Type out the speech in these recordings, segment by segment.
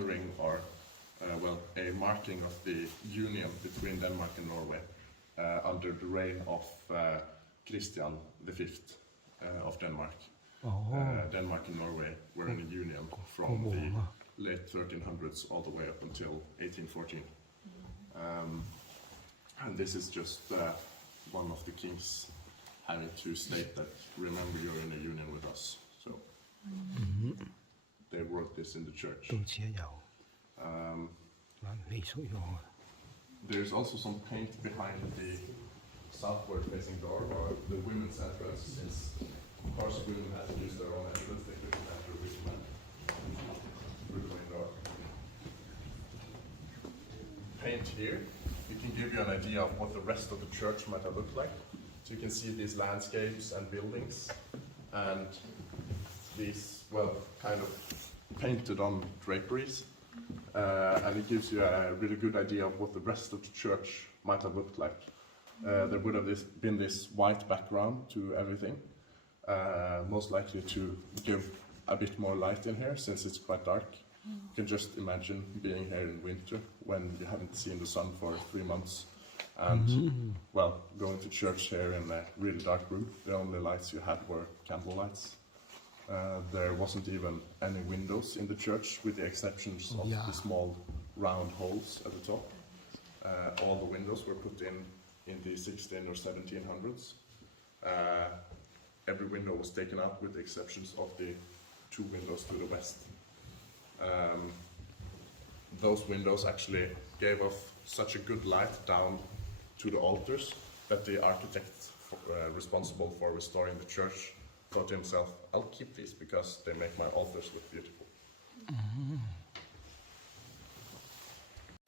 honoring or a marking of the union between Denmark and Norway under the reign of Christian V of Denmark. Denmark and Norway were in a union from the late 1300s all the way up until 1814. And this is just one of the kings having to state that, remember, you're in a union with us. So they wrote this in the church. There's also some paint behind the southward facing door, or the women's entrance, since of course women had to use their own entrance, they couldn't enter with men through the main door. Paint here, it can give you an idea of what the rest of the church might have looked like. So you can see these landscapes and buildings, and these, well, kind of painted on draperies. And it gives you a really good idea of what the rest of the church might have looked like. There would have been this white background to everything, most likely to give a bit more light in here since it's quite dark. You can just imagine being here in winter when you haven't seen the sun for 3 months and, well, going to church here in a really dark room. The only lights you had were candle lights. There wasn't even any windows in the church, with the exceptions of the small round holes at the top. All the windows were put in the 16 or 1700s. Every window was taken out with the exceptions of the 2 windows to the west. Those windows actually gave off such a good light down to the altars that the architect responsible for restoring the church thought to himself, I'll keep these because they make my altars look beautiful.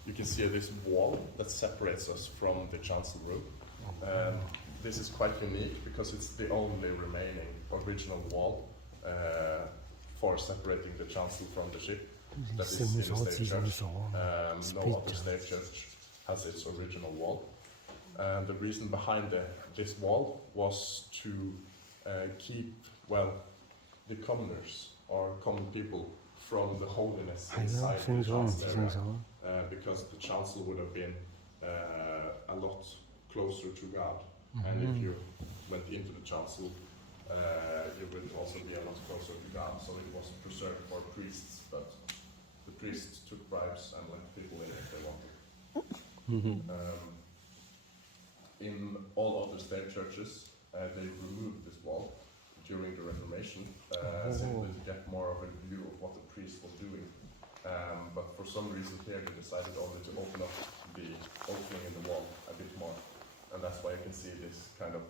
You can see this wall that separates us from the chancel room. This is quite unique because it's the only remaining original wall for separating the chancel from the ship that is in the state church. No other state church has its original wall. And the reason behind this wall was to keep, well, the commoners or common people from the holiness inside the chancel area, because the chancel would have been a lot closer to God. And if you went into the chancel, you would also be a lot closer to God. So it was preserved for priests, but the priests took bribes and let people in if they wanted. In all other state churches, they removed this wall during the Reformation, simply to get more of a view of what the priests were doing. But for some reason here, they decided only to open up the opening in the wall a bit more. And that's why you can see this kind of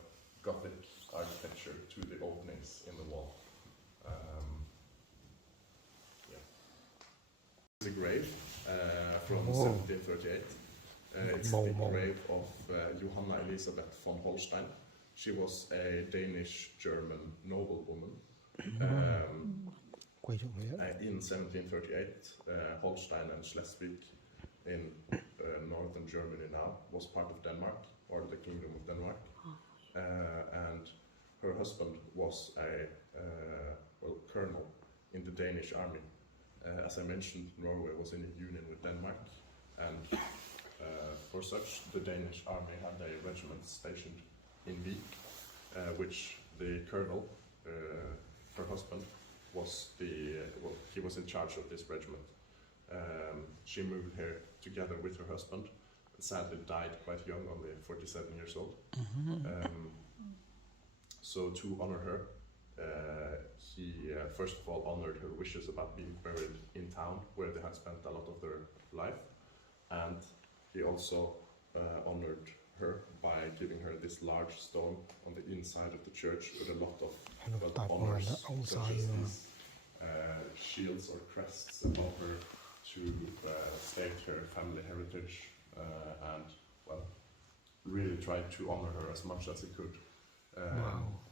Gothic architecture to the openings in the wall. It's a grave from 1738. It's the grave of Johanna Elisabeth von Holstein. She was a Danish-German noblewoman. In 1738, Holstein and Schleswig in northern Germany now was part of Denmark, or the Kingdom of Denmark. And her husband was a colonel in the Danish army. As I mentioned, Norway was in a union with Denmark, and for such, the Danish army had a regiment stationed in Vik, which the colonel, her husband, was he was in charge of this regiment. She moved here together with her husband, and sadly died quite young, only 47 years old. So to honor her, he first of all honored her wishes about being buried in town, where they had spent a lot of their life, and he also honored her by giving her this large stone on the inside of the church with a lot of honors, such as these shields or crests above her to state her family heritage, and, well, really tried to honor her as much as he could.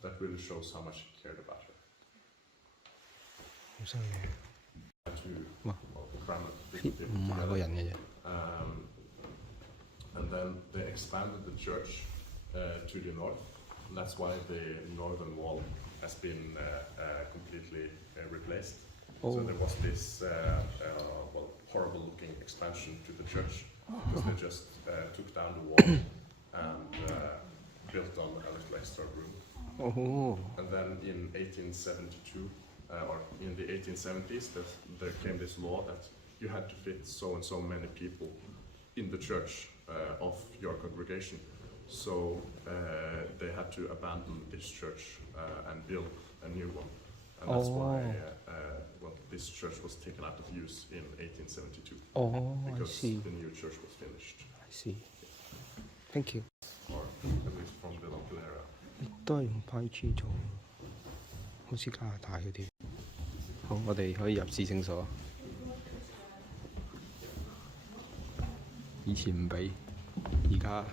That really shows how much he cared about her. To cram it together. And then they expanded the church to the north, and that's why the northern wall has been completely replaced. So there was this expansion to the church because they just took down the wall and built on a little extra room. Oh. And then in 1872, or in the 1870s, there came this law that you had to fit so and so many people in the church of your congregation. So they had to abandon this church and build a new one. And that's why this church was taken out of use in 1872. Oh, because I see. the new church was finished. I see. Thank you. Or at least from the local area. 都係用 5G 做，好似加拿大嗰啲。好，我哋可以入至聖所。以前唔俾，而家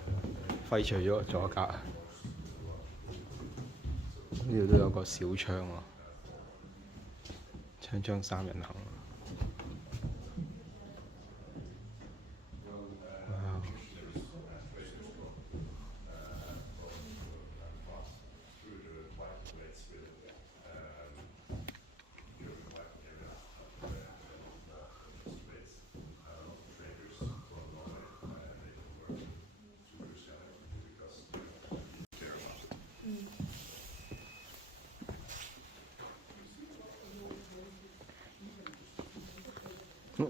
廢除咗阻隔。呢度都有個小窗喎，窗3人行。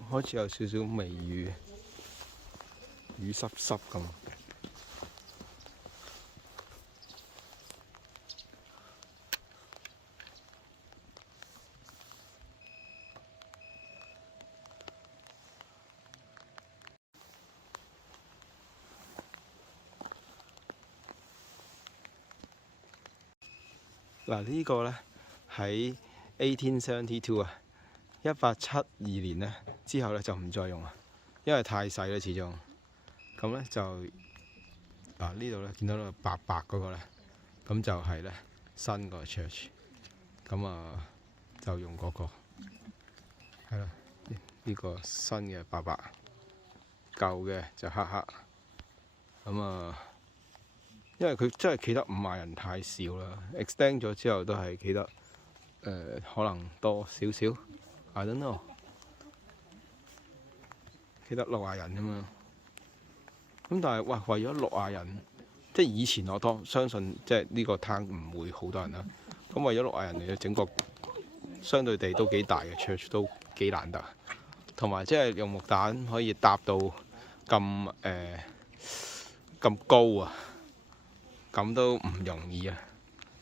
開始有少少微雨，雨濕濕咁。嗱，呢個呢，喺1872啊。1872年呢之後呢就唔再用啦，因為太細啦始終。咁呢就嗱呢度呢見到呢白白嗰個呢，咁就係呢新個 church。咁啊就用嗰個係啦，呢個新嘅白白，舊嘅就黑黑。咁啊，因為佢真係企得50人太少啦 ，extend 咗之後都係企得可能多少少。I don't know， 企得60人啫嘛。咁但係為咗60人，即係以前我相信即係呢個攤唔會好多人啦。咁為咗60人嚟整個相對地都幾大嘅 church 都幾難得，同埋即係用木蛋可以搭到咁高啊，咁都唔容易啊。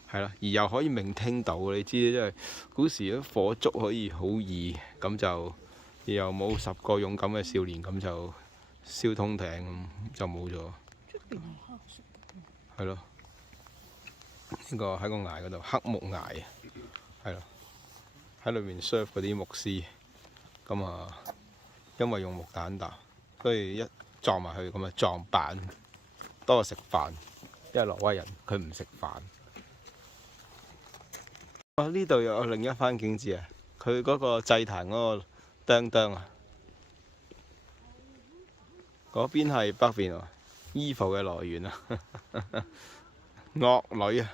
係啦，而又可以maintain到，你知即係古時啲火燭可以好易，咁就又冇10個勇敢嘅少年，咁就燒通頂咁就冇咗。出邊係黑色嘅。係咯，呢個喺個崖嗰度，黑木崖啊，係咯，喺裏面 serve 嗰啲牧師，咁啊，因為用木蛋搭，所以一撞埋去咁啊撞板，多過食飯，因為挪威人佢唔食飯。呢度又有另一番景緻啊！佢嗰個祭壇嗰個釘釘啊，嗰邊係北邊喎，衣服嘅來源啊，惡女啊！